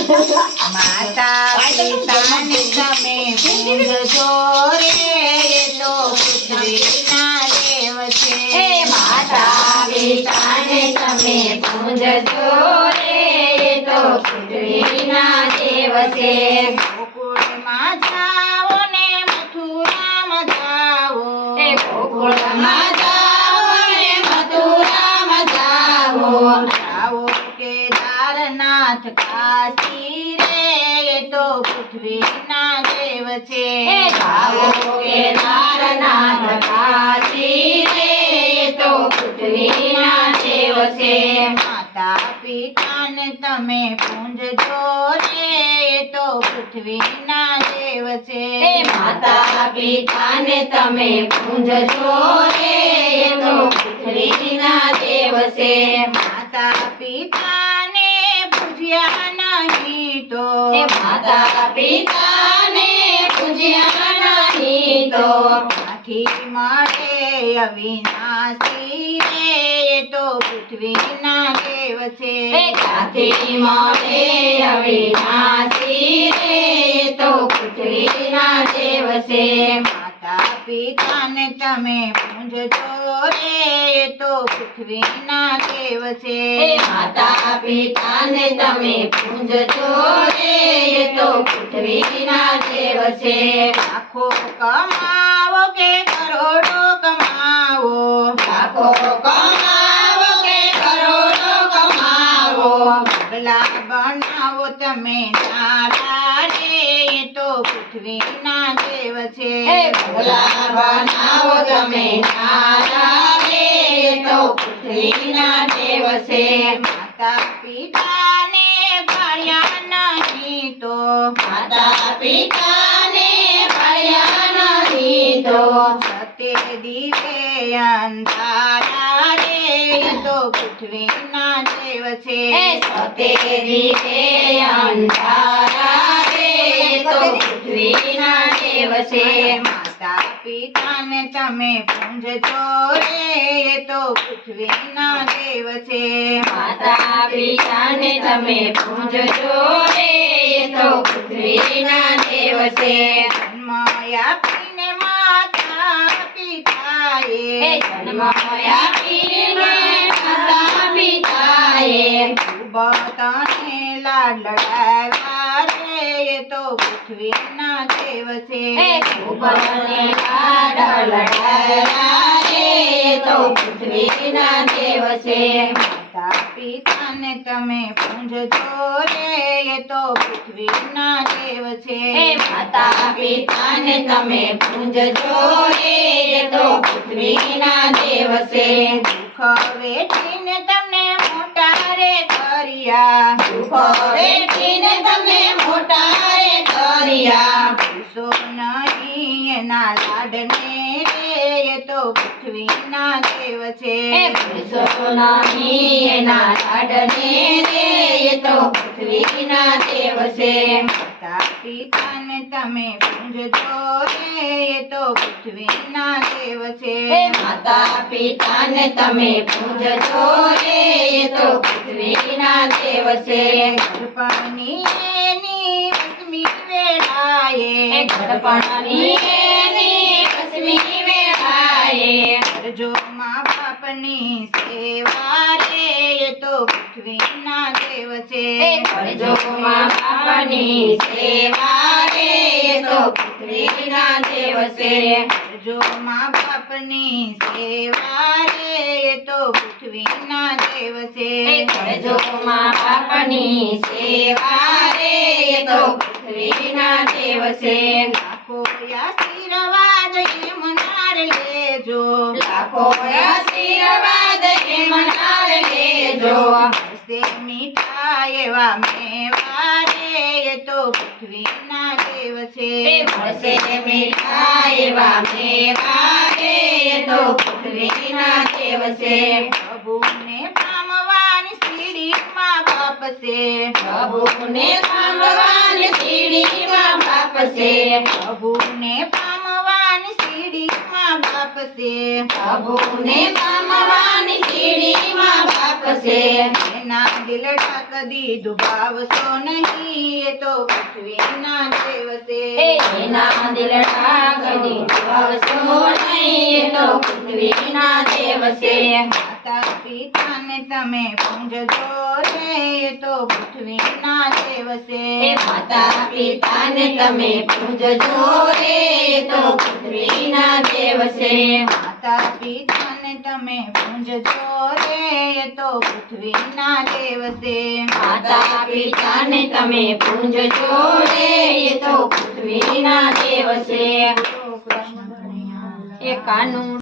માતા પિતાને તમે પૂંજજો રે એ તો પૃથ્વીના દેવ છે હે માતા પિતાને તમે પૂંજજો રે એ તો પૃથ્વીના દેવ છે ગોકુળમાં જાઓ ને મથુરામાં જાઓ હે ગોકુળમાં જાઓ ને મથુરામાં જાઓ જાઓ કેદારનાથ કાશી રે એ તો પૃથ્વીના દેવ છે. જાઓ કેદારનાથ કાશી રે તો પૃથ્વીના દેવ છે. માતા પિતાને તમે પૂંજજો રે તો પૃથ્વીના દેવ છે. માતા પિતાને તમે પૂંજજો રે તો પૃથ્વીના દેવ છે. માતા પિતાને પૂજ્યા નહીં તો હે માતા પિતાને પૂજ્યા નહીં તો આથી માટે અવિનાશી રે તો પૃથ્વીના દેવ છે. કાથી મળે અવિનાશી રે તો પૃથ્વીના દેવ છે. માતા પિતાને તમે પૂંજજો રે એ તો પૃથ્વીના દેવ છે હે માતા પિતાને તમે પૂંજજો રે એ તો પૃથ્વીના દેવ છે લાખો કમાવો કે કરોડો કમાવો લાખો કમાવો કે કરોડો કમાવો ભલા બનાવો તમે તારા રે એ તો પૃથ્વીના દેવ છે. ભોલા બનાવો તમે તારા રે તો પૃથ્વીના દેવ છે. માતા પિતાને ભણ્યા નહીં તો. માતા પિતાને ભણ્યા નહીં તો. સતે દીવે અંધારા રે તો પૃથ્વીના દેવ છે. સતે રે અંધારા તમે પૂંજજો રે એ તો પૃથ્વીના દેવ છે માતા પિતાને તમે પૂજજો રે એ તો પૃથ્વીના દેવ છે જન્મ આપીને માતા પિતાએ હે જન્મ આપીને માતા પિતાએ ખૂબ તને લાડ લડાવ્યા રે એ તો પૃથ્વીના દેવ છે. હે ખૂબ લડાયા તો પૃથ્વીના દેવ છે. માતા પિતાને તમે પૂંજજો રે એ તો પૃથ્વીના દેવ છે. માતા પિતાને તમે પૂજજો રે એ તો પૃથ્વીના દેવ છે. દુઃખ વેઠીને તમને મોટા રે કર્યા. દુઃખ રે કર્યા ભૂસો નહીં એના લાડને રે એ તો પૃથ્વીના દેવ છે. ભૂસો નહીં એના લાડને રે તો પૃથ્વીના દેવ છે. માતા પિતાને તમે પૂંજજો રે તો પૃથ્વીના દેવ છે. માતા પિતાને તમે પૂજજો રે તો પૃથ્વીના દેવ છે. ગર્ભની વેળાએ ઘડપણની એની કસમી વેળાએ કરજો મા બાપની સેવા રે એ તો પૃથ્વીના દેવ છે હે કરજો મા બાપની સેવા રે એ તો પૃથ્વીના દેવ છે કરજો મા બાપની સેવા રે એ તો પૃથ્વીના દેવ છે હે કરજો મા બાપની સેવા રે એ તો પૃથ્વીના દેવ છે લાખો આશીર્વાદ એમનાર લેજો લાખો આશીર્વાદ એમનાર લેજો હસે મીઠા એવા મેવા રે એ તો પૃથ્વીના દેવ છે હે ભરસે મીઠા એવા મેવા રે એ તો પૃથ્વીના દેવ છે પ્રભુને પામવાની સીડીમાં બાપ છે પ્રભુને સાંભળવાની સીડીમાં બાપ છે પ્રભુને પામવાની સીડીમાં બાપ છે પ્રભુને પામવાની સીડીમાં બાપ છે એના દિલડા કદી દુભાવશો નહીં એ તો પૃથ્વીના દેવ છે એના દિલડા કદી ભાવશો નહીં એ તો પૃથ્વીના દેવ છે માતા પિતાને તમે પૂંજજો રે એ તો પૃથ્વીના દેવ છે એ માતા પિતાને તમે પૂજજો રે એ તો પૃથ્વીના દેવ છે માતા પિતાને તમે પૂંજજો રે એ તો પૃથ્વીના દેવ છે માતા પિતાને તમે પૂજજો રે એ તો પૃથ્વીના દેવ છે